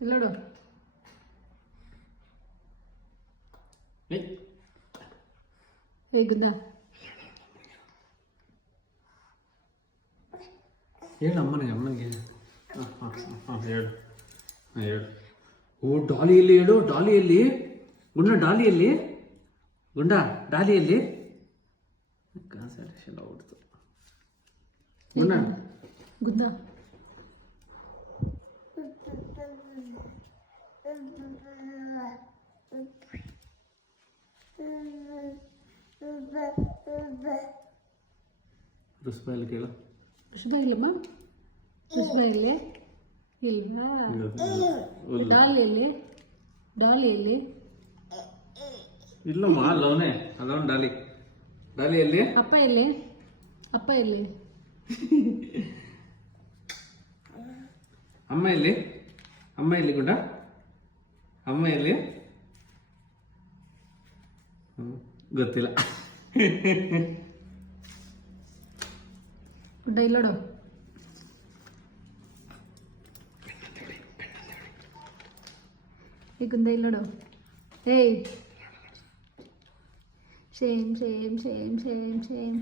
ಇಲ್ಲೋಡು. ಗುಂದ ಹೇಳು ಅಮ್ಮನಿಗೆ. ಹೇಳು ಹೇಳು. ಓ ಡಾಲಿಯಲ್ಲಿ ಹೇಳು. ಡಾಲಿಯಲ್ಲಿ ಗುಂಡ. ಡಾಲಿಯಲ್ಲಿ ಗುಂಡ. ಡಾಲಿಯಲ್ಲಿ ಕಾನ್ಸಂಟ್ರೇಷನ್ ಆಗ್ಬಿಡ್ತು ಗುಂಡ. ಗುಂದ ರುಸ್ಬಾಯಲ್ಲಿ ಕೇಳು. ರುಷಿದ ಇಲ್ಲಮ್ಮ. ರುಷಿದ ಇಲ್ಲೇ ಇಲ್ವಾ? ಡಾಲಿಯಲ್ಲಿ ಡಾಲಿಯಲ್ಲಿ ಇಲ್ಲಮ್ಮ. ಅಲ್ಲವನೇ ಅಲ್ಲವನ್ ಡಾಲಿ. ಡಾಲಿಯಲ್ಲಿ ಅಪ್ಪ ಎಲ್ಲಿ? ಅಪ್ಪ ಎಲ್ಲಿ? ಅಮ್ಮ ಎಲ್ಲಿ? ಅಮ್ಮ ಎಲ್ಲಿ ಗುಂಡ? ಅಮ್ಮ ಎಲ್ಲಿ? ಗೊತ್ತಿಲ್ಲ. ಗುಡ್ಡ ಇಲ್ಲೋಡು. ಈ ಗುಂದ ಇಲ್ಲೋಡು. ಏಯ್ same same same same same.